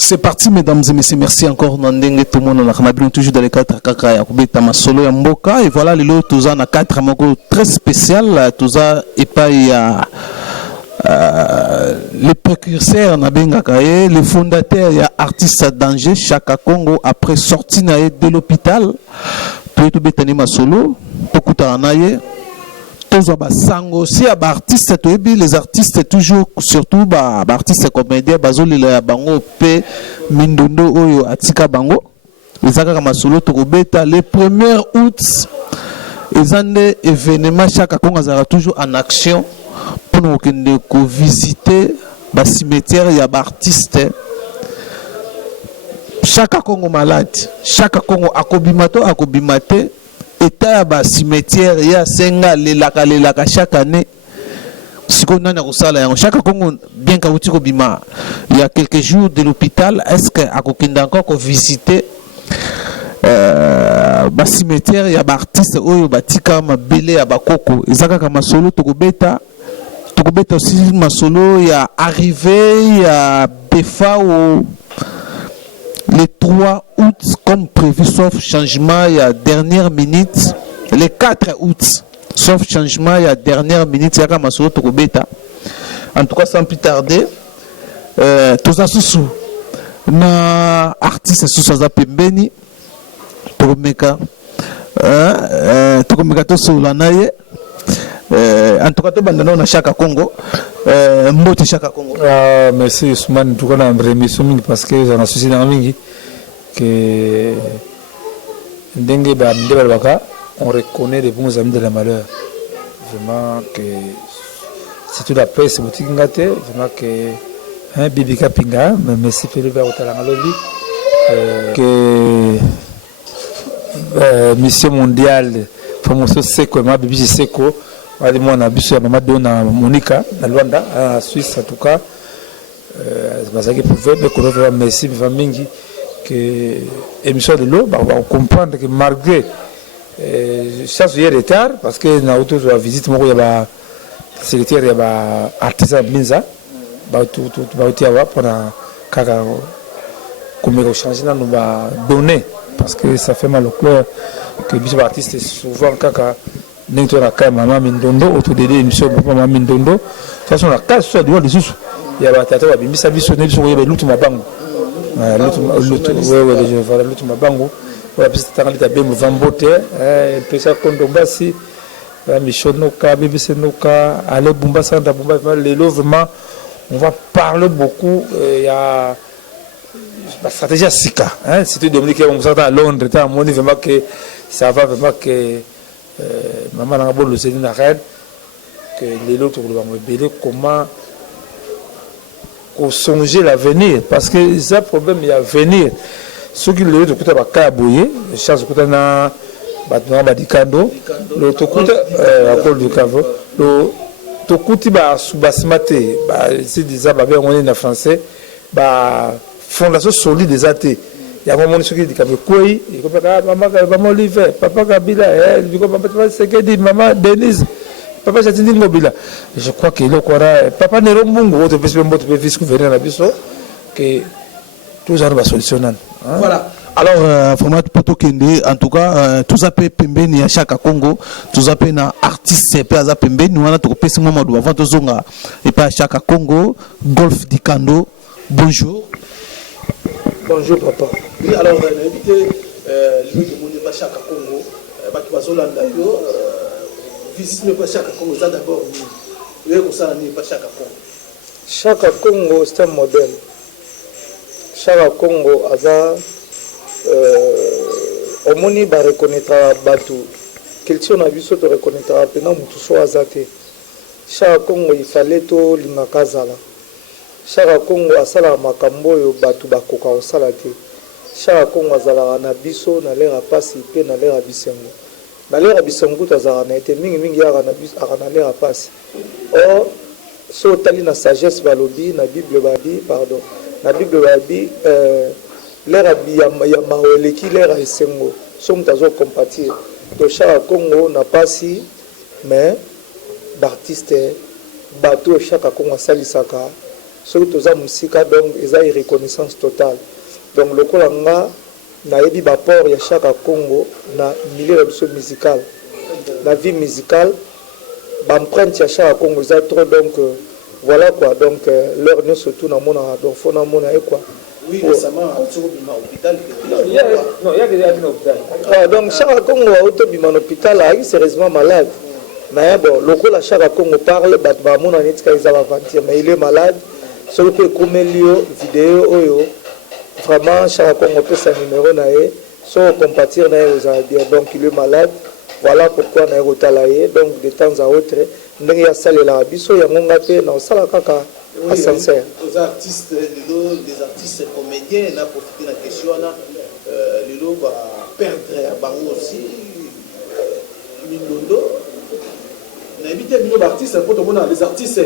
C'est parti, mesdames et messieurs. Merci encore. Nandenge tout le monde on a toujours dans les 4 kaka ya kubeta masolo ya mboka. Et voilà, les lots tous en 4 moko très spécial. Tous et pas il y a le précurseur Nabenga Kaye, le fondateur, il y a artiste danger Chaka Congo après sortie de l'hôpital. Tout betani masolo, tout naye. Tous sango si artiste les artistes toujours surtout artistes comédiens bazoli la bango pe mindondo oyo atika bango les akaka masolo to beta le 1er août les années événements chaque Congo azara toujours en action pour nous ko visiter ba cimetière ya ba artiste chaque Congo malade chaque Congo akobimate état ba cimetière ya senga lelaka chaque année siko nana kusala yango chaque Congo bien ka uti ko bima il y a quelques jours de l'hôpital est-ce que akokinda encore ko visiter ba cimetière ya ba artiste oyo batika mabele ya bakoko ezaka ka masolo to kobeta aussi masolo ya arrivé ya befa au le 3 août, comme prévu, sauf changement, il y a dernière minute. Le 4 août, sauf changement, il y a dernière minute. Il y a comme ça, en tout cas, sans plus tarder, tout ça, sous na artiste sous ça, pembeni, Tokomeka, to sous la naie. En tout cas, tout le monde Chaka Congo. Mbote Chaka Congo. Merci Ousmane, tout le monde a remis parce que j'en ai souci dans mingi que Dengue Baka, on reconnaît les bons amis de la malheur. Vraiment que c'est tout la paix, c'est boutique ngate, vraiment que Bibika Pinga, mais merci Félix Barotalangalobi, que mission mondiale, promotion Seko, ma Bibi Seko. Allez moi on a biso ya mama dona Monica na Luanda en Suisse en tout cas parce que pouvait me connaître merci mingi que émission de l'eau on va comprendre que malgré chaque jour retard parce que na auto la visite moko ya ba secrétaire ya ba artisan Binza ba tout ba pour na kaka comme changer na nous ba donner parce que ça fait mal au cœur que biso artiste souvent kaka n'importe la carte maman Mindondo autour de l'émission maman Mindondo de toute façon la carte soit devant les sous il y a batata wa bimisa biso ne biso yeba lutu mabango lutu voilà lutu mabango wa piste tangali be mvambote pesa kondombasi la michonoka bibise noka aller bumba sanda bumba lelo vraiment on va parler beaucoup il y a la stratégie à Sika hein c'était Dominique on s'entend à Londres tant mon vraiment que ça va vraiment que maman n'a pas le série na reine que les autres vont me béler comment songer l'avenir parce que ça problème il y a venir ceux qui le écoutent ba kaboye chasse écoutent na ba dikando le tokuta à col du cavo le tokuti ba subasmate ba c'est déjà ba bien on est en français ba fondation solide des athées. Il y a un moment où il dit que il dit maman Olivier, papa Kabila, il dit papa c'est que dit maman Denise, papa j'ai dit Mobila. Je crois que le Kora, papa ne rombungo, autre personne moto peut fisco venir à biso que tout ça va solutionner. Voilà. Alors format poto kende en tout cas tout ça peut pembeni à chaque Congo, tout ça peut na artiste peut za pembeni nous on a to pesi moment do avant to zonga et pas chaque Congo golf dikando. Bonjour. Bonjour papa. Oui, alors on a invité lui de mon pas chaque Congo, Batu Bazolanda yo, visite pas chaque Congo, ça d'abord. Oui, comme ça n'est pas chaque Congo. Chaque Congo c'est un modèle. Chaque Congo a au moni ba reconnaîtra Batu. Quelqu'un a vu ça te reconnaîtra pendant tout soit azate. Chaque Congo il fallait to limakazala. Chaque Congo asala makambo yo batu bakoka osala te. Chaque Congo azala na biso na lera pasi pe na lera bisengo. Na lera bisengo tazala na été mingi ya na biso na lera pasi. Or so tali na sagesse balobi na Bible babi pardon. Na Bible babi lera ya maweleki lera esengo. So mtazo compatir. To chaque Congo na pasi mais d'artiste bateau chaque Congo salisaka soki toza mosika donc eza reconnaissance totale. Donc lokola nga nayebi baport ya chaque Congo na milieu na biso musical na vie musicale bamprinte ya chaque Congo eza trop donc voilà quoi donc leur nous surtout na mona donc faut na mona et quoi. Oui, récemment, au hôpital. Non, il y a des hôpital. Donc chaque Congo a autobima hôpital a sérieusement malade. Mais bon, lokola chaque Congo parle batba mona netika ils va mentir mais il est malade. Celui qui comme lieu vidéo oyo vraiment chaque Congo peut sa numéro naé so compatir naé aux bien donc il est malade. Voilà pourquoi naé rotalaye donc de temps à autre ndenge ya salela biso ya ngonga pe na sala kaka oui, sincère. Aux artistes des artistes comédiens na profiter la question na le lot va perdre bango aussi Mindondo na éviter millions d'artistes pour tout le monde les artistes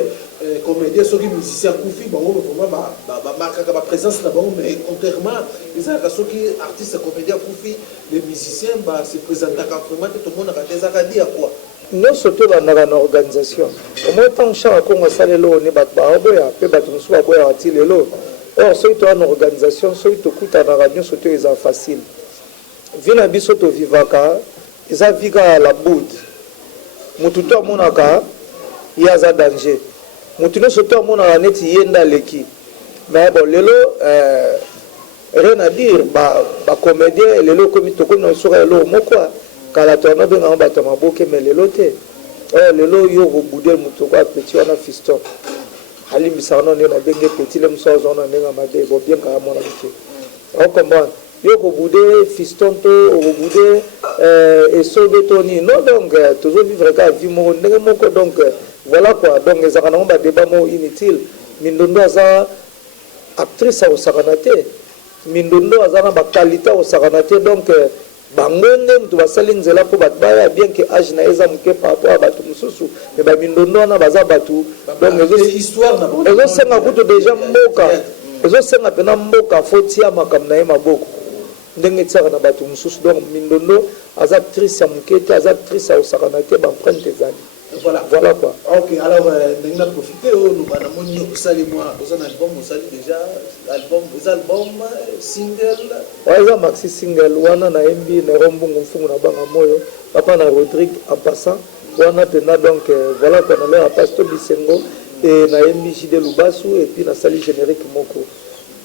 comédiens ceux qui musiciens koufi bango vraiment ba marquer ba présence na bango mais contrairement les ceux qui artistes comédiens koufi les musiciens ba se présentent vraiment tout le monde a des dire quoi. Nous surtout dans une organisation. Au moins tant que chaque Congo sale lo ne bat ba oboya pe bat musu aboya ati lelo. Or ceux qui ont une organisation ceux qui t'écoutent na radio surtout ils sont facile. Vina biso to vivaka ils a vika la boud. Mutu to monaka ya za danger. Mutu no surtout monaka neti yenda leki. Mais bon lelo rien à dire ba comédien lelo comme to kono sura lelo moko kala tourna benga ngamba maboke melelo te lelo yo robudel mutoko a petit wana fiston halimbi sarno ne na benge petit le msozo na nenga made bo bien ka mona miti on comprend yo robude fiston to robude et sobe toni non donc toujours vivre ka vie mo ndenge moko donc voilà quoi donc ezaka na ngamba débat mo inutile Mindondo aza actrice au sakanate Mindondo aza na ba qualité au sakanate donc bangonde mutu basali nzela po bato baya bien que age na eza muke par rapport à bato mususu mais ba Mindondo wana baza bato donc ezo senga kutu déjà mboka ezo senga pena mboka fotia makambo na ye maboko ndenge tiaka na bato mususu donc Mindondo aza actrice ya muke te aza actrice ya osakana te baempreinte ezali voilà quoi. Ok, alors nous avons profité, nous avons salé moi, vous avez un album, vous savez déjà, album, single. Oui, il y a maxi single, wana na MB, na rombungu mfungu na banga moyo, papa na Rodrigue en passant, wana pena donc voilà qu'on a l'air à Pasto Bisengo et na MB JD Lubasu et puis na sali générique moko.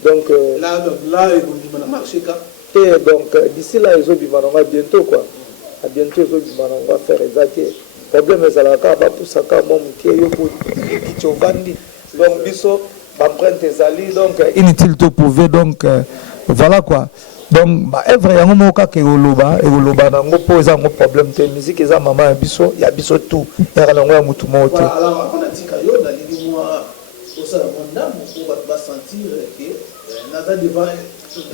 Donc là, il va marcher quand. Et donc d'ici là, ils ont bientôt quoi. À bientôt ils ont faire exactement. Problème est là ka ba pusaka mo mutie yo ko kitovandi donc biso empreinte ezali donc inutile to prouver donc voilà quoi donc ba œuvre yango moka ke oloba nango po eza ngo problème te musique eza mama ya biso tout era nango ya mutu mo te. Alors on a dit kayo na lili moi au ça mon âme pour va sentir que naza devant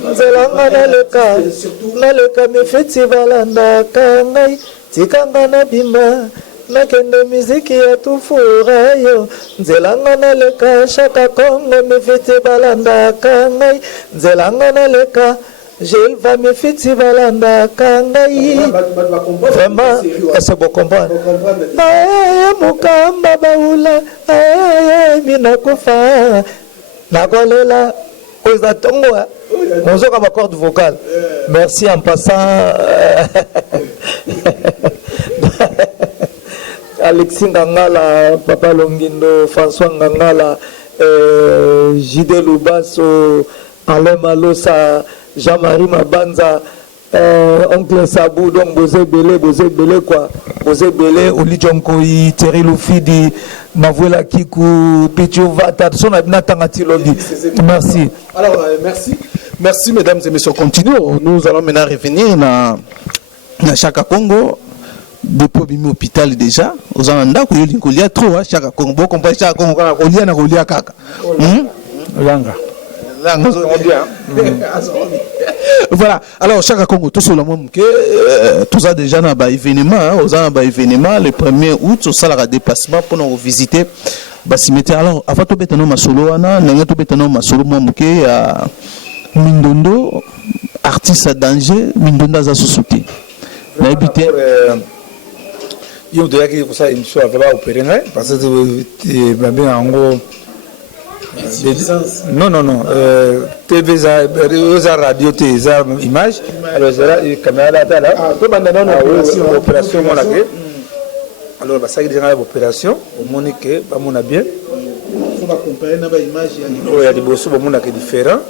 nzelanga naleka me festival ndaka ngai tikanga na bima nakende miziki ya tufura yo nzelanga naleka shaka Congo me festival ndaka ngai nzelanga naleka je va me festival ndaka ngai vraiment est-ce que vous comprenez mukamba baula mina kufa nakolela oza tongo mozoka ba corde vocale merci en passant Alexis Ngangala, Papa Longindo, François Ngangala, JD Lubaso, Alain Malosa, Jean-Marie Mabanza, Oncle Sabou, donc Bosé Belé quoi. Bosé Belé, Oli Djonkoi, Thierry Loufidi, Mavouela Kikou, Pichou Vata, son Abinatangati Lodi. Merci. Alors, merci. Merci mesdames et messieurs, continuons. Nous allons maintenant revenir dans Chaka Congo. Depuis bimi hôpital déjà aux ananda ko yoli kolia trop à Chaka Congo bo compagnie Chaka Congo kana kolia na kolia kaka langa voilà alors Chaka Congo tout sur le monde que tout ça déjà na ba événement aux an ba événement le 1er août au salara déplacement pour nous visiter ba cimetière alors avant to betano masolo wana nanga to betano masolo mo muke ya Mindondo artiste à danger Mindondo za susouté na habité yo de yaki ko sa émission avait pas opéré parce que bien en gros Non, non, non. TV, ça radio, ça image. Alors, c'est là, caméra là, là. Ah, toi, maintenant, opération, mon accueil. Alors, ça y est, l'opération, au monde que, pas mon bien. Il faut comparer l'image. Il y a des bosses, au monde qui est différent.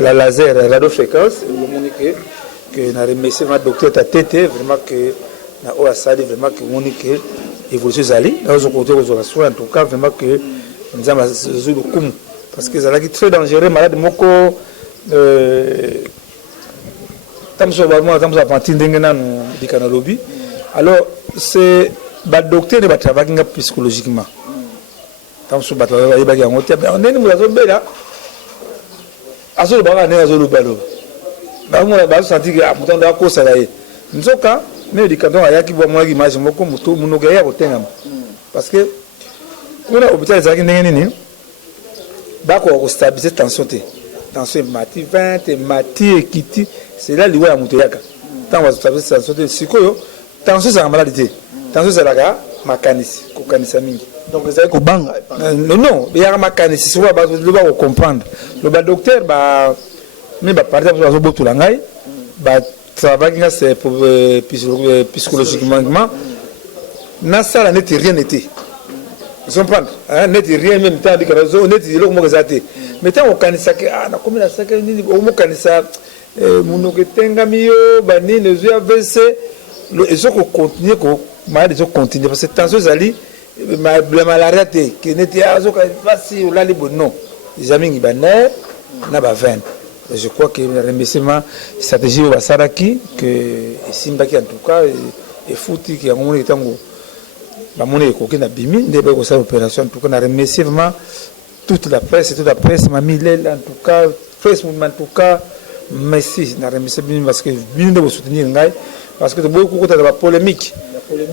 La laser, la radiofréquence, au monde que, n'a remercié ma docteur Tete, vraiment que, n'a pas sali, vraiment que, au monde que, évolution zali, dans le côté aux orations, en tout cas, vraiment que, nous avons le coup. Parce que c'est très dangereux, malade, moko, tam so ba mo tam so pantin dengena no dikana lobby. Alors c'est ba docteur ne ba travailler psychologiquement. Tam so ba travailler ba yango tia on ne mu zo bela. Aso ba ne azo lo balo. Ba mo ba senti que amutan da ko sala ye. Nzoka me dikana ayaki bo mo image moko muto munoga ya ko tenga. Parce que on a hôpital zaki ndenge nini bako stabiliser tension te. Tension mati 20 mati ekiti c'est là liwa ya muto yaka tant va stabiliser tension te sikoyo tension c'est la maladie tension c'est la makanisi ko kanisa mingi donc vous avez ko banga non ya makanisi so ba le ba comprendre le ba docteur ba mais ba par exemple zo botu la ngai ba travailler c'est pour psychologiquement na sala n'était rien n'était vous comprenez n'était rien même temps de raison n'était le mo gazate mais tant au kanisa que na comme la saka ni au mo kanisa munoke tenga miyo bani les yeux AVC ils ont continuer ko malade ils ont continuer parce que tension zali la malaria te qui n'était azo ka facile ou là les bon non les amis qui baner na ba 20 je crois que le remerciement stratégie au Saraki que Simbaki en tout cas et fouti qui a mon tango ba mon ko na bimi ndebe ko sa opération en tout cas na remercier vraiment toute la presse m'a mis en tout cas Facebook en tout cas merci na remercier bien parce que bien de vous soutenir ngai parce que beaucoup de la polémique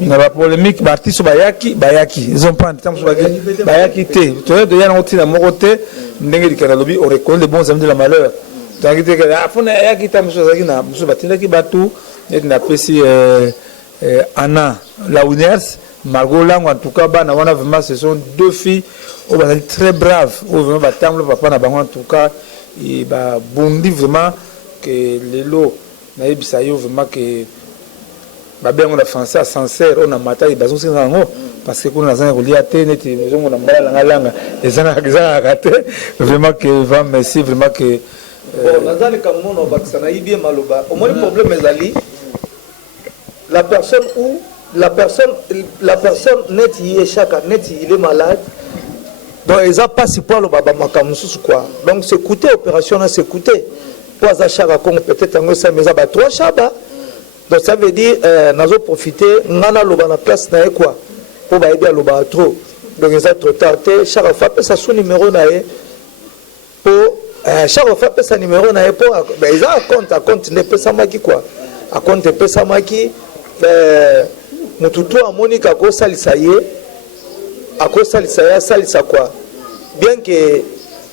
na polémique artiste bayaki ils ont pas temps bayaki te tu vois de yana otina mokote ndenge dikana lobi on reconnaît les bons amis de la malheur donc que afuna yaki ta muso zaki na muso batinda ki batu et na pesi Anna la Winners Margot Lang en tout cas bana wana vraiment ce sont deux filles très braves vraiment batamble papa na bango en tout cas et bah bondi vraiment que les lots na ebisayo vraiment que ba bien on a français sincère on a matai bazo c'est nango parce que kuna zana kolia te neti zongo na mbala langa ezana raté vraiment que va merci vraiment que bon nazali kamono bakisana ibie maloba au moins le problème ezali la personne net y est chaque net il est malade donc ils a pas si pour le baba makamusu quoi donc c'est coûter opération là c'est coûter pour ça chaque comme peut-être en ça mais ça ba 3 chaba donc ça veut dire nazo profiter ngana loba na place na quoi pour ba aider loba trop donc ils a trop tardé chaque fois ça son numéro na pour chaque fois ça numéro na pour ben ils a compte ne peut ça maki quoi à compte peut ça maki mututu amoni kako salisa ye akosalisa ya salisa quoi bien que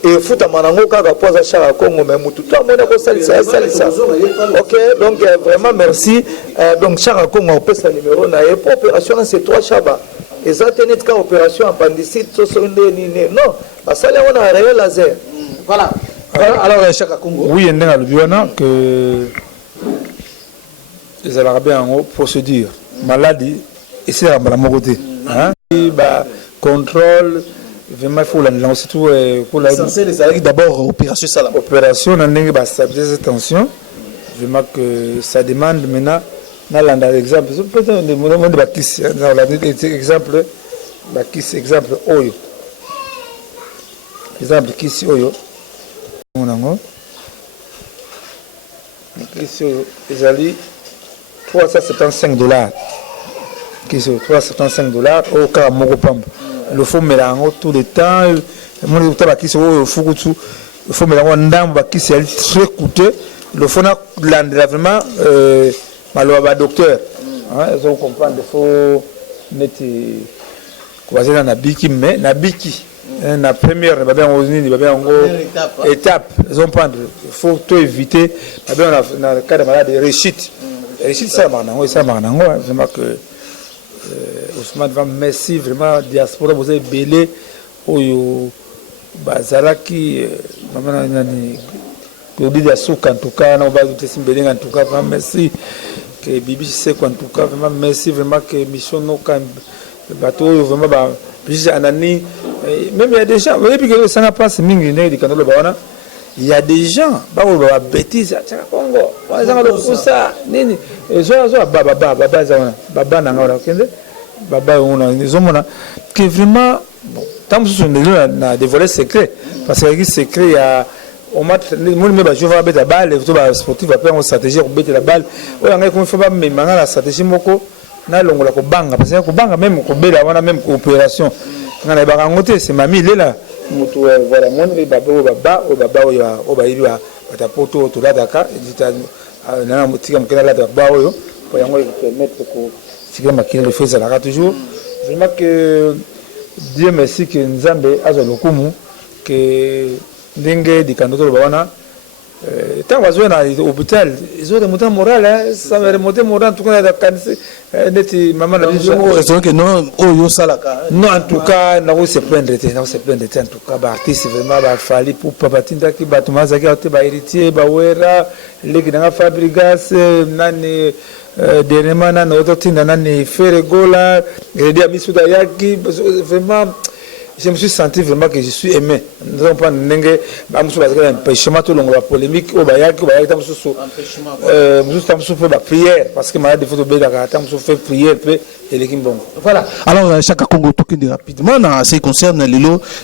et futa manango kaka poza chara Congo mais mututu amoni akosalisa ya salisa OK donc vraiment merci donc chara Congo on peut sa numéro na pour opération c'est 3 chaba et ça tenait ka opération appendicite so ni non parce que on a réel laser voilà alors chara Congo oui ndenga lubiona que les arabes en procédure maladie et c'est à la côté hein bah contrôle vraiment il faut la lancer tout pour la censé les arabes d'abord opération ça opération on a bah stabiliser tension vraiment que ça demande maintenant dans l'exemple peut-être des moments de bâtisse dans l'exemple bâtisse exemple oyo exemple kisi oyo on a kisi oyo ezali $375 qui sont $375 au cas Mogopam. Le faut mélanger tout le temps. Mon état qui sont Fukutu, il faut mélanger ndam qui c'est très coûteux. Le faut vraiment malheureusement docteur. Ils ont comprendre il faut mettre quoi c'est dans biki mais na biki. La première étape, ils ont prendre. Il faut tout éviter. Dans le cas de maladie réussite. Réussite ça maintenant, ça maintenant, vraiment que Ousmane va merci vraiment diaspora vous avez belé oyo bazalaki maman nani Claudie Asuka en tout cas na bazo tesimbeleng en tout cas vraiment merci que Bibi Seko en tout cas vraiment merci vraiment que mission no quand bateau vraiment ba Bibi Anani même il y a des gens et puis que ça n'a pas c'est mingi né di kanolo bawana il y a des gens ba bêtise à Congo ba za lo kusa nini zo baba na ngora kende baba on ils ont que vraiment tant que na dévoiler secret parce que le secret il y a on m'a je vais mettre la balle les sportifs après on stratégie pour mettre la balle on a comme faut pas mais la stratégie moko na longola ko banga parce que ko banga même ko bela wana même coopération ngana ba ngote c'est mami lela mutu voilà mon baba o ba yiba batapoto to ladaka na mutika mukena la baba oyo pour yango permettre ko sikira makile le fait ça la toujours vraiment que Dieu merci que Nzambe azolokumu que ndenge dikandoto bawana tant bazo na hôpital ils ont remonté moral ça va remonter moral tout cas neti maman na biso raison que non oyo salaka non en tout cas na se plaindre en tout cas ba artiste vraiment ba fali pour papa tinda ki batuma zaki ate ba héritier ba wera leki na fabrigas nani dernièrement na auto tinda nani feregola gredia misuda yaki vraiment je me suis senti vraiment que je suis aimé. Nous n'avons pas un empêchement tout le monde, la polémique, au Bayaki, nous prière, parce que malade de photo nous fait prière, et les bon. Voilà. Alors, chaque Congo, tout rapidement, en ce qui concerne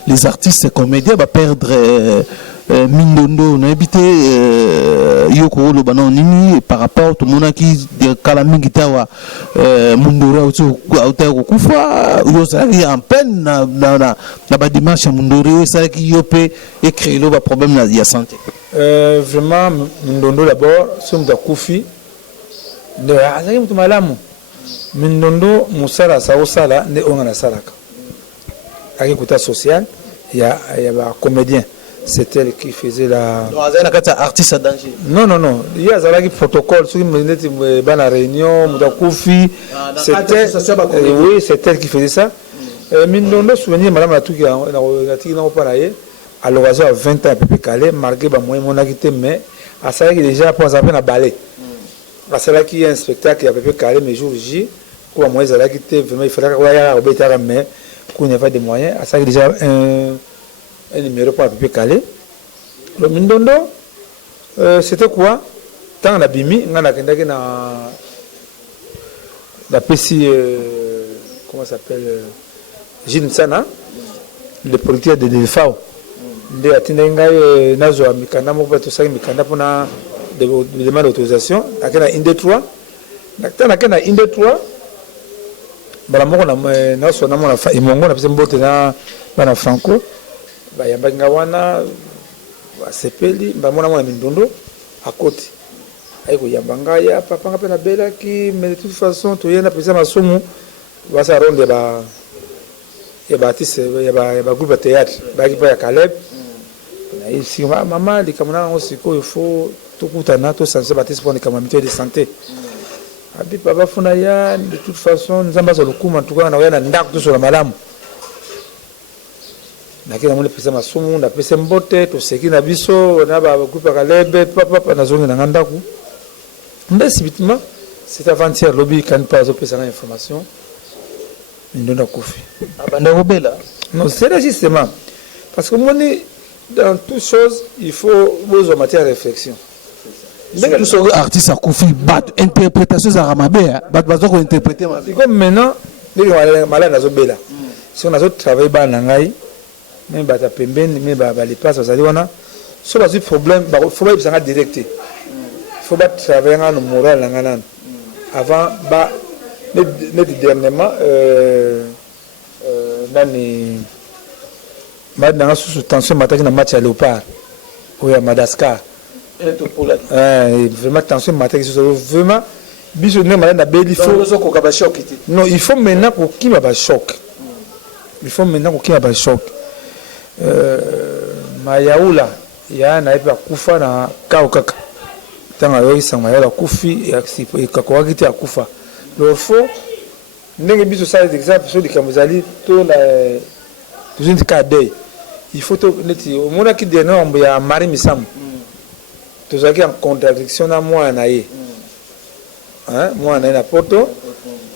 les artistes comédiens, va perdre Mindondo, on a habité Yoko Lobano Nini par rapport à tout le monde qui de Kalami Gitawa Mundora au Kufa, Yosari en peine na dimanche à Mundori, ça qui yopé et créé le problème de la santé. Vraiment, Mindondo d'abord, c'est un Koufi de Azayim Tumalamu. Mindondo, Moussala, Saosala, ne on a la salaka. Avec le social, il y a un comédien. C'est elle qui faisait la. Artiste à danger. Non. Il y a un protocole. Sur une réunion, c'était. Oui, c'est elle qui faisait ça. Mindondo, souvenir, madame la Touki, à l'occasion à 20 ans, à peu près calé, marqué par moi, mon acquitté, mais à ça, il déjà pour à peine à balai. À ça, qu'il y a un spectacle qui a à peu près calé, mais jour J, pour moi, il a quitté, vraiment, il fallait qu'il y ait un bétard, mais qu'il n'y a pas de moyens. À ça, il y a déjà un numéro pour un peu calé. Le Mindondo, c'était quoi? Tant la bimi, on a la PC, comment ça s'appelle? Gilles Sana, le producteur de DFAO. De Atinenga, Nazo, Mikana, Mobato Mikana, pour la demande d'autorisation. Nakena Inde 3. Nakena Inde 3. Balamoko na so na mona fa imongo na psembote na bana Franco. Ba yambanga wana ba sepeli ba mona mona Mindondo à côté. Aiko yambanga ya papa ngapela bela ki mais de toute façon to yena pesa masomo ba sa ronde ba ya bâtisse ya ba groupe de théâtre ba ki pa ya Caleb. Na ici maman di kamana aussi ko il faut tout kutana to sanse bâtisse pour les calamité de santé. Abi papa funa ya de toute façon nzamba za lokuma en tout cas na yana ndako to sur la malamu. Nakina mule pesa masumu na pesa mbote to seki na biso na ba groupe ya Caleb papa na zongi na ngandaku. Mais subitement cette avant-hier lobby quand pas au pesa information Mindondo Kofi. Abanda Robela. Non, c'est justement parce que moi dans toute chose il faut vous en matière de réflexion. Tous ces artistes à Kofi, interprétation à Ramabé, bazo interpréter ma vie. Comme maintenant, les malades na zobela. Si on a d'autres travail ba nangai, même bata pembeni, même ba les passes ça dit wana. So ba du problème, faut pas ça directé. Faut pas travailler dans le moral ngana. Avant ba ne dernièrement nani madna sous tension mataki na match à Léopard ou à Madagascar. Vraiment attention mataki vraiment biso ne malade na beli faut non il faut maintenant ko kima ba choc. Il faut maintenant ko kima ba choc. Mayaula ya na ipa kufa na kaukaka. Tanga yo isanga ya kufi ya sipo ikakowakiti ya kufa. Le faux ndenge biso ça des exemples sur les kamuzali to na toujours un cas d'œil. Il faut neti au monde qui dit non, il y a Marie Missam. Tout ça qui est en contradiction à moi naïe. Hein, moi naïe na poto.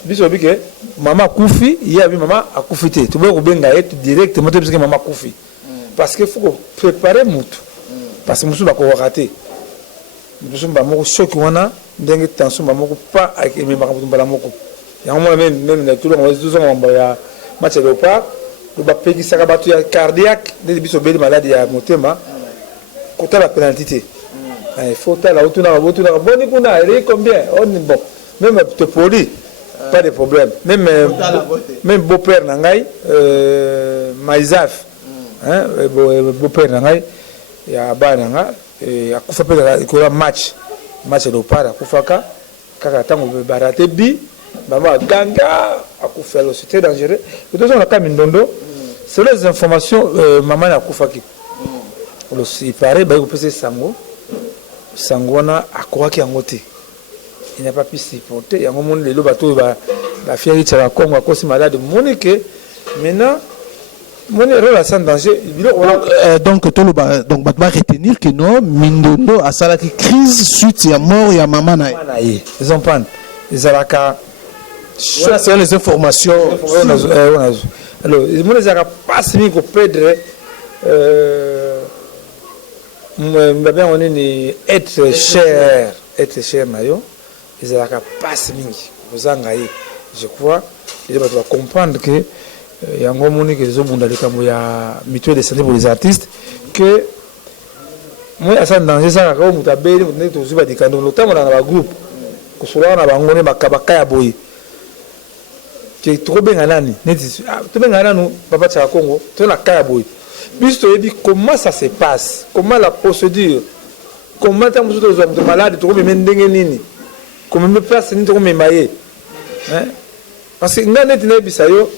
Biso bike maman Koufi, il y a maman a Koufité. Tu veux que ben gaïe directement parce que maman Koufi. Parce que faut préparer moutou. Parce que musu ba ko rater. Musu ba mo choc wana ndenge tension ba mo pas avec mes makabutu bala moko. Ya moi même tout le monde 12 ans ya match de pas. Le bapé qui sera battu cardiaque, des biso belle maladie à motema. Côté la pénalité. Il faut la retourner à retourner. Bon, ni kuna elle combien? On est bon. Même te poli, pas de problème. Même beau-père nangai Maïzaf. Hein, beau-père nangai ya ba nanga et akufa pe ko match de para akufaka kaka tango barate bi Maman Ganga a fait c'était dangereux. De toute façon, on a quand même Ndondo. C'est les informations, maman a Koufaki. Il paraît que c'est Sango. Sango a quoi qui a moté. Il n'a pas pu supporter. Il y a un moment où le bateau va faire un Congo à cause de malade. Monique, maintenant, mon erreur à sans danger. Donc, tu vas retenir que non, Mindondo a ça qui crise suite à mort et à maman. Ils ont pas. Ils ont voilà, c'est les informations. Alors, ils m'ont dit pas si qu'on perdre. On est être cher, nayo. Ils ont pas si vous en avez. Je crois. Ils doivent comprendre que il y a un moment que les hommes ont la mutuelle de santé pour les artistes que moi à ça danger ça quand vous avez vous n'êtes aussi pas des canaux notamment dans le groupe que soit on a bangone bakabaka ya boy qui trop bien à l'année tout bien à l'année papa tcha Congo tout na kaya boy puisque tu dis comment ça se passe comment la procédure comment tant vous autres hommes malades trop bien ndenge nini comment me place ni trop memaye hein parce que ngane tena bisayo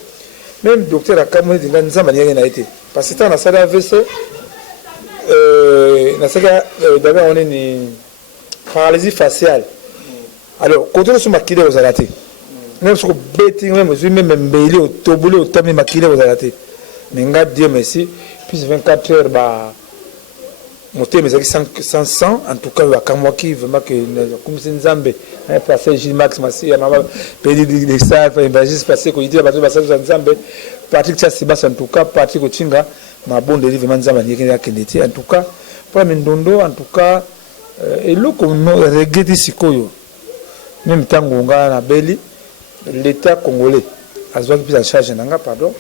même docteur akamoni dinga nzamba ni ngena été parce que tant na sala AVC na saka d'abord on est ni paralysie faciale alors quand on se maquille aux alatés même sur betting même mbeli au tobulé au tami maquille aux alatés mais nga Dieu merci puis 24 heures ba monter mais 100 en tout cas la kamwaki vraiment que comme c'est nzambe un passé Gilles Max Massi ya mama pedi de ça évangile passé ko yiti ba ça nzambe Patrick Sibas en tout cas Patrick Ochinga ma bonne délivrement nzambe ni ya kendeti en tout cas pour Mindondo en tout cas et le comme regrette sikoyo même tango nga na beli l'état congolais azwa qui en charge nanga pardon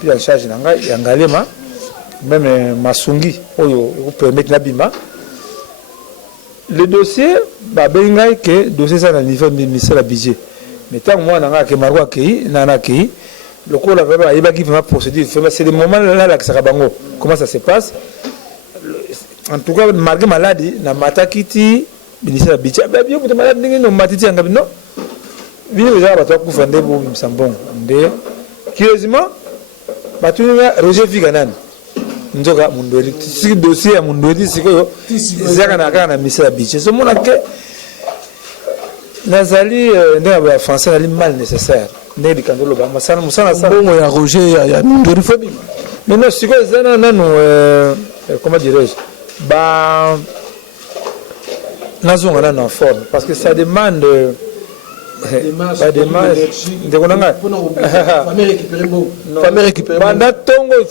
puis en charge nanga yangalema même Masungi oyo vous permettre nabima le dossier ba bengai que dossier ça na niveau ministère la budget mais tant moi nanga ke marwa ke nana ke le ko la va yeba qui va procédure c'est le moment là que ça bango comment ça se passe en tout cas malgré maladie na matakiti ministère la budget ba bien pour malade ningi no matiti anga non bino déjà ba to ku fande bo msambon nde curieusement ba tuninga Roger Viganan nzoka mundori si dossier ya mundori sikoyo zaka na kana ministère la budget so mona ke nazali nda ba français ali mal nécessaire ne di kandolo ba masana musana sa bongo ya Roger ya mundori fobi mais non sikoyo zana nanu comment dirais-je ba nazonga na en forme parce que ça demande pas de marge de konanga famille récupérer pendant tongo il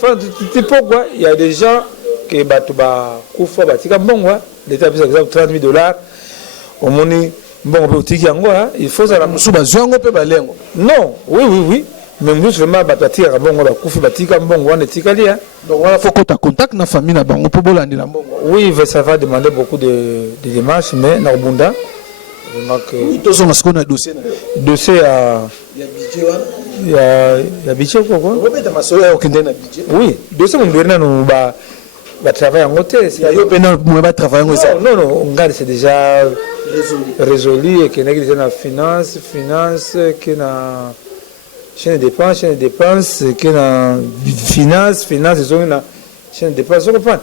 faut quoi il y a des gens que batuba kufa batika mbongo l'état par exemple $30,000 au moni mbongo pe utiki yango il faut ça la musuba zongo pe balengo non oui mais nous vraiment batatika mbongo ba kufa batika mbongo wana tikali donc voilà faut que tu contact na famille na bango po bolandela mbongo oui ça va demander beaucoup de démarches mais na bunda donc tous on a dossier à il y a budget quoi oui dossier mon dernier nous ba travail en hôtel il y a yo pena moi ba travailler en ça non on garde c'est déjà résolu et que n'est na finance que na chaîne de dépenses que na finance ils ont na chaîne de dépenses on comprend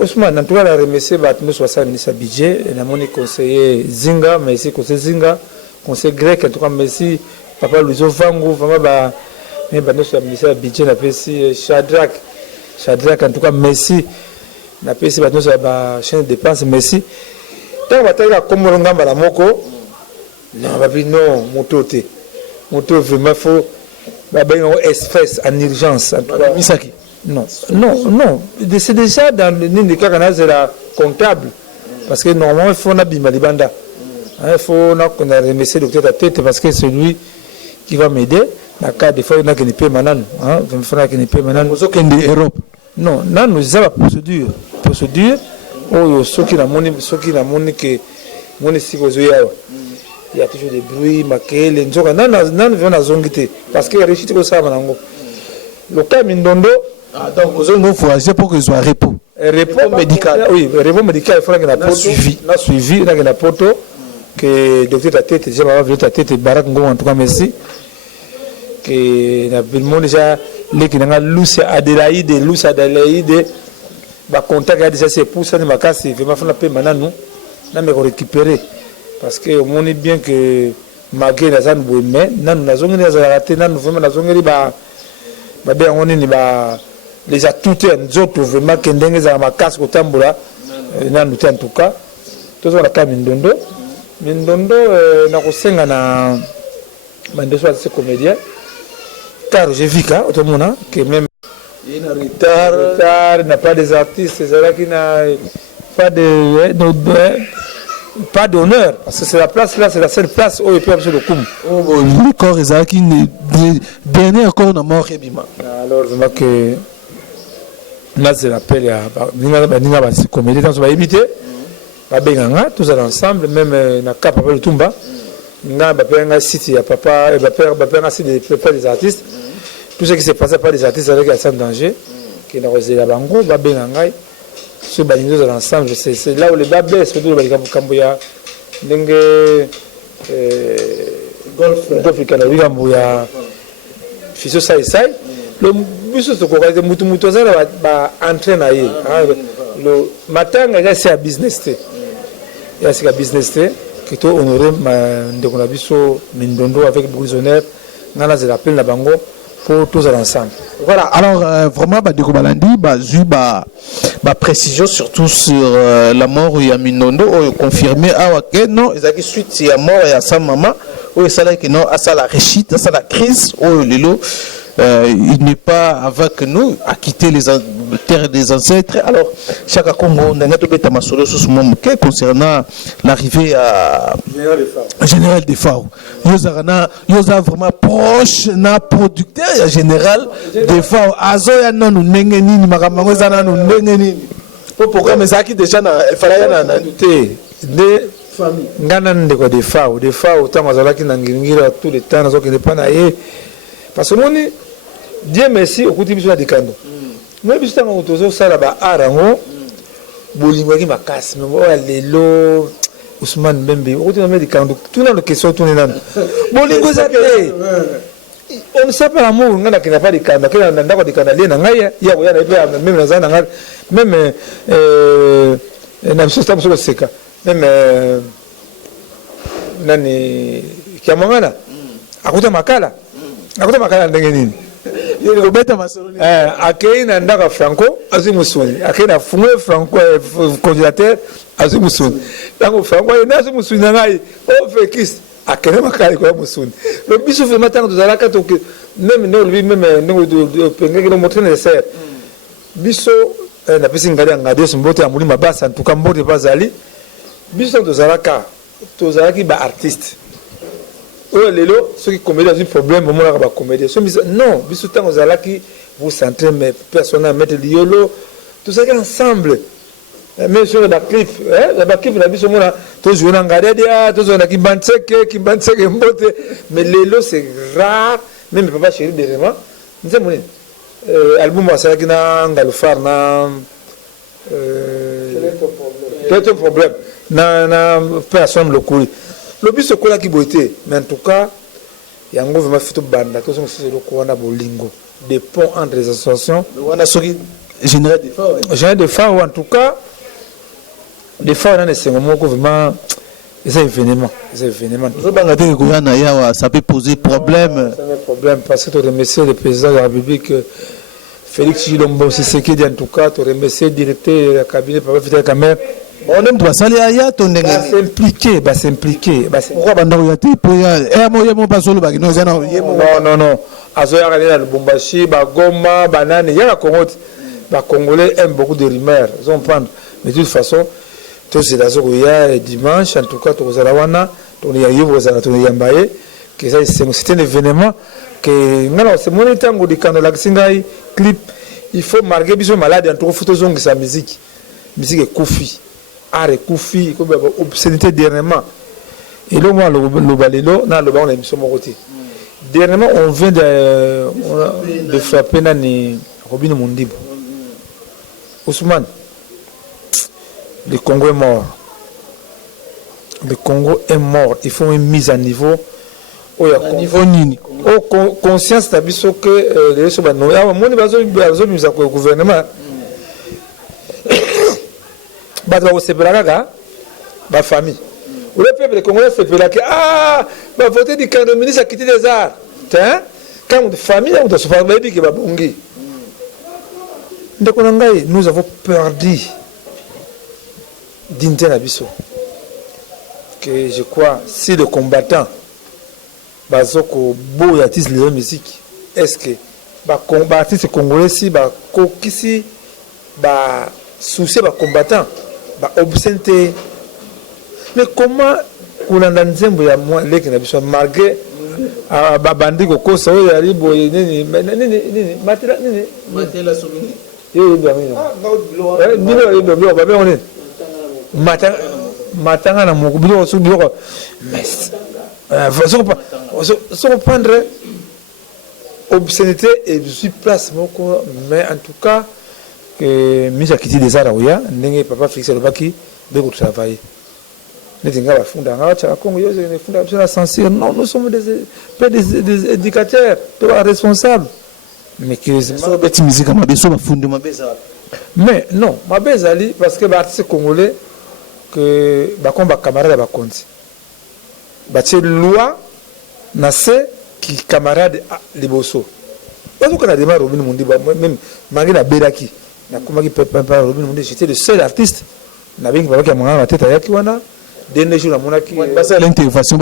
Ousmane, en tout cas, la remercier nous soit ça ministre budget, et mon conseiller Zinga, merci conseiller Zinga, conseiller grec, en tout cas merci papa Louison Vango, vraiment mais bando sur ministère budget na pesi Shadrach en tout cas merci na pesi bando sur ba chaîne de dépenses merci tant bataka comme ngamba la moko non ba non moto vraiment faut ba ben espèce en urgence en tout cas misaki non c'est déjà dans le cas canal c'est la comptable parce que normalement il faut na bima libanda il faut na remercier le docteur tête parce que c'est lui qui va m'aider na cas des fois on a que ne paie maintenant il faut que ne paie maintenant aux aucun de Europe non nous avons procédure oh ceux qui na moni que moni si vous il y a toujours des bruits makele nzoka nan vient na zongité parce que réussite ko ça manango le cas Mindondo donc aux autres faut agir pour que soit repos médical oui repos médical il faut que na suivi na poto que docteur ta tête déjà va venir ta tête barak ngo en tout cas merci que na bilmon déjà les qui na Lucia Adelaide ba contact a déjà c'est pour ça ne makasi vraiment faut na paix maintenant na me récupérer parce que on est bien que malgré la zone mais nan na zongi na za raté nan vraiment na zongi ba bien on est ba les atouts nzoto vraiment que ndenge za makasi ko tambola nan en tout cas tout ça la ka Mindondo na kosenga na bande soit ces comédiens car j'ai vu que tout le monde que même il y a retard n'a pas des artistes c'est là qui n'a pas d'honneur parce que c'est la place là c'est la seule place où il peut absolument le coup le corps est qui dernier corps na mort ebima alors vraiment que là c'est l'appel à ninga ba comédie dans va éviter ba benganga tous ensemble même na cap après le tumba nga ba penga site ya papa et ba penga site des artistes tout ce qui s'est passé par des artistes avec un danger qui n'a rosé la bango ba benganga ce balingo dans l'ensemble c'est là où les babes surtout le kamboya ndenge golf canada kamboya fiso sai le biso to ko ka mutu za ba entraîner le matanga ya c'est business te ya c'est business te qui to honorer ndeko na biso Mindondo avec beaucoup d'honneur ngana ze rappel na bango pour tous ensemble. Voilà, alors vraiment, Badeko Balandi, précision surtout sur la mort de Mindondo, confirmé que non, ils ont suite à la mort et à sa maman, où ça là que non, à ça la réussite, à ça la crise, où Lilo, il n'est pas avec nous à quitter les terres des ancêtres. Alors, chaque Congo, on a tout bête à Masolo sur ce moment concernant l'arrivée à Général des Fao. Yosa vraiment proche na producteur ya Général des Fao. Azoya non nous nengenini makamango zana nous nengenini. Pour programme ça qui déjà na falaya na douter de famille. Ngana ndeko des Fao tant azalaki na ngingira tout le temps nazo kene pa na ye. Parce que moni Dieu merci okuti biso na dikando. Moi biso tanga utozo sala ba arango bolingo ki makasi mais oya lelo Ousmane Mbembe okuti na dikando tout na question tout nan bolingo za te on sait pas l'amour ngana ki na pas dikando ki na ndako dikando le na ngai ya ko ya na pe même na zana ngai même na biso sta biso seka même nani kiamangana akuta makala ndenge nini akei na ndaka Franco azimusuni akei na fumwe Franco congélateur azimusuni tango Franco na azimusuni ngai o fekis akene makali ko musuni le biso vraiment tango tozalaka to même no lui même no pengeke no montrer nécessaire biso na pesi ngadi ngadi sombote ya mulima basa en tout cas mbote bazali biso tozalaki ba artiste. Oh, lelo, ceux qui commettent un problème, au moment où comédie. Non, biso tant aux alaki, vous centrez mes personnages, mettre liolo, tout ça ensemble. Même sur la clip, la clip, la biso mona, tous jouent en gadedia, tous on a qui bantseke, mbote. Mais lelo c'est rare, même papa chéri vraiment. Nous savons album à ça qui n'a ngalofar na. Quel problème? Na personne le coule. Le but c'est quoi qui boité, mais en tout cas, il y a un mouvement fait banda, tout ça c'est le quoi na bolingo, des ponts entre les associations. On a sorti général des Fao. Général des Fao en tout cas, des fois on a des moments vraiment c'est événement. Ça peut poser problème. C'est un problème parce que tu remercies le président de la République, Félix Chilombo Tshisekedi, en tout cas, tu remercies le directeur du cabinet, Papa Fidel Kamer. On aime toi, ça s'impliquer. Pourquoi Non. Azoya Galena, le Bombashi, Goma, Banane, il y a la Congo. Les Congolais aiment beaucoup de rumeurs. Ils vont prendre. Mais de toute façon, tous ces dimanche, en tout cas, c'est un événement que c'est mon état de clip. Il faut marquer des malades en tout cas, sa musique. Musique est Koufi. Art est Koufi, comme obscénité dernièrement. Et là, moi, le balélo, on a émission mon côté. Dernièrement, on vient de frapper Robin Mondibo. Ousmane, le Congo est mort. Le Congo est mort. Il faut une mise à niveau. Niveau nini. Conscience d'abisso que les gens le gouvernement. La famille. Le peuple congolais se fait que va voter du camp de ministre a quitté les arts. Quand une famille, on doit se faire baby qui va bongi. Nous avons perdu d'Inter Abisso. Que je crois, si le combattant bazoko beau artiste de la musique, est-ce que artiste congolais si kokisi souci combattant obscénité. Mais comment on a nzembo ya moi les qui n'habituent malgré bandi ko ça ya libo nini matela somini matanga na mokubilo so biloko mais faut prendre obscénité et je suis place mais en tout cas que Misa Kiti des Araouya n'engage papa fixé le baki de travailler. Non, nous sommes des éducateurs, responsables. Mais non, ma bezali parce que l'artiste congolais que combat camarade va compter. Bâtir loi nassé qui camarade liboso. Parce qu'on a démarré Robin Mundi même malgré la Beraki. J'étais le seul artiste. C'est l'intégration,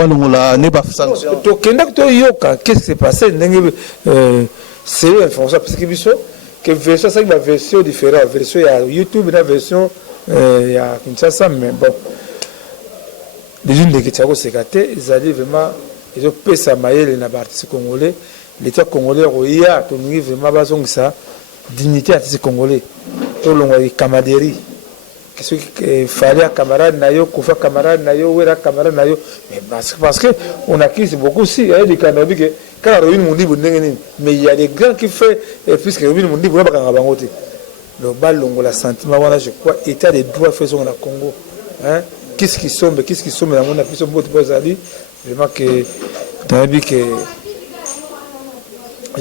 qu'est-ce qui s'est passé? C'est une information parce que version c'est une version différente. Version il y a YouTube, une version il y a Kinshasa, mais bon. Les jeunes de Kitako Sekate, ils allaient vraiment, ils ont payé sa maille les artistes congolais. L'État congolais, il y a vraiment besoin de ça, dignité artiste congolais. Tout le monde camaraderie. Qu'est-ce qu'il fallait camarade nayo, Koufa camarade nayo, Wera camarade nayo. Mais parce que on a quitté beaucoup aussi. Il y a des cannabis que quand Robin Mundi mais il y a des grands qui font puisque Robin Mundi vous pas quand bangote. Le ballon la sentiment voilà je crois état des droits faisons dans le Congo. Hein? Qu'est-ce qui sombre dans mon appui beaucoup de ali vraiment que cannabis que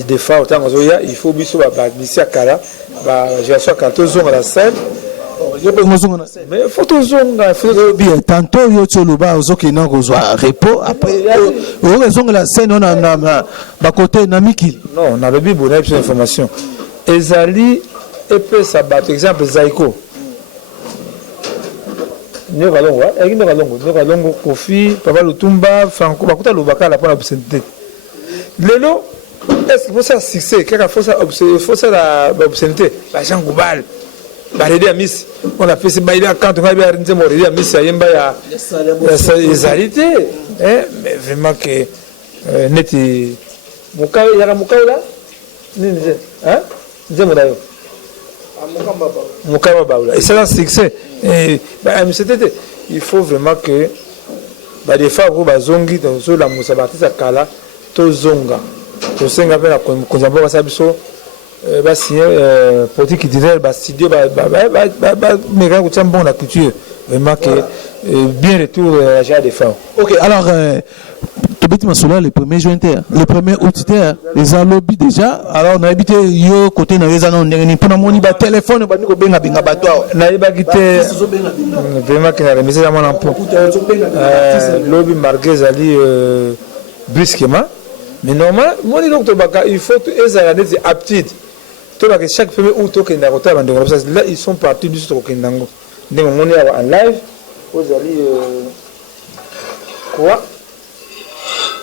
des fois autant il faut biso ba ici à Kala ba je suis à 14 ans à la scène. Mais photo bien tantôt yo tsholuba ozokina kozwa repos après raison la scène on a ba côté na mikili non na lobi bona plus information ezali et peut ça battre exemple Zaiko nyoka longo Kofi Papa Lutumba Franco bakuta lobaka la pona obscénité lelo est-ce que faut ça succès quelque faut ça la obscénité la Jean Goubal Baridi à Miss, on a fait ce bail quand on a bien à Miss, il y a les alités, mais vraiment que neti Mouka, il y a un Mouka là, hein, Zemodayo, Mouka Baoula, et c'est un succès. Il faut vraiment que des fois, vous bazongi dans la Moussabati Sakala, Tozonga, Tosenga, la Konzambo Sabiso. Politique qui dirait studio mais quand bon la culture vraiment que bien retour à des femmes. OK alors tu Tobeti Masula le 1er juin, le 1er août, les a lobby déjà. Alors, on a habité yo côté na les annonces, pour nous moni ba téléphone, ba niko benga benga bato. Na iba quitté vraiment que la remise à mon emploi. Lobby Marguez ali brusquement. Mais normalement, moi il faut que les années aptitude. Chaque premier août au Kenya, là ils sont partis du au Kenya. Donc on est en live. Vous allez quoi?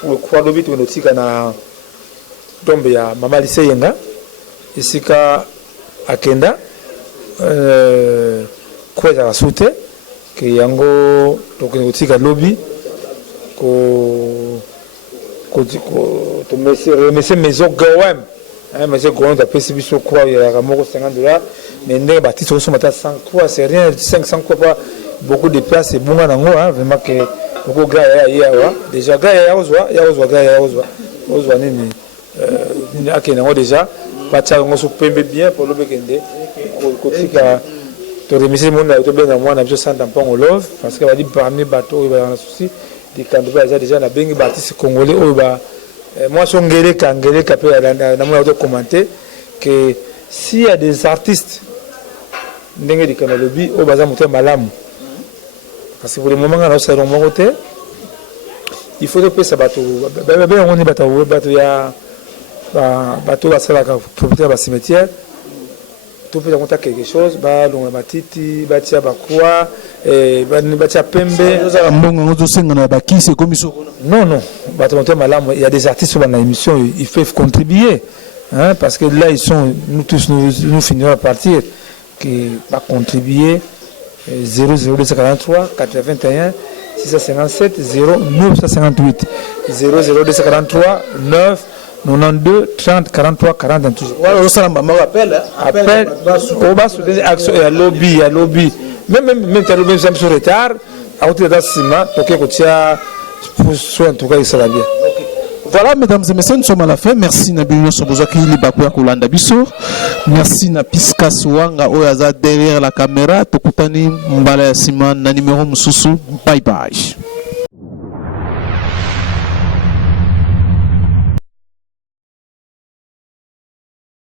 On croit le but où nous na tombe ya mama liseyenga isika akenda kwa za sute ke yango tokotika lobby ko to remercier maison Gowem maison Gowem da pesi biso kwa ya ramoko $50 mais ndenge batitre so mata 100 quoi c'est rien 500 quoi pas beaucoup de places c'est bon nango vraiment que beaucoup gars ya déjà gars ya ozwa nini akena déjà batia ngo so pembe bien pour le bekende kotika to remercier mon na to benga mwana biso santa mpango love parce que va dire parmi bateau il va en souci des candidats déjà na bengi baptiste congolais o ba moi son ngeleka pe na moi auto commenter que s'il y a des artistes ndenge di kana lobby o baza moto malamu parce que pour le moment on a salon mon côté il faut que ça bateau on est bateau ya bateau va ça la propriétaire du cimetière tout peut raconter quelque chose ba longa matiti ba tia ba quoi ba tia pembe mbongo ngozo senga na ba kisi comme ça non bateau malamu il y a des artistes dans l'émission ils peuvent contribuer hein parce que là ils sont nous tous nous finirons à partir qui va contribuer 00243 81 657 0958 00243 9 92 30 43 40 toujours. Voilà, ça m'a rappelle. Appel au bas soutenir action et à lobby. Même tu as lobby sur retard. À côté de ciment, ok, kotia pour soit en tout cas il sera bien. Voilà, mesdames et messieurs, nous sommes à la fin. Merci Nabino Sobozaki Libakuya Kolanda Biso. Merci na Piskas Wanga Oyaza derrière la caméra. Tokutani Mbala Sima na numéro Mususu. Bye bye.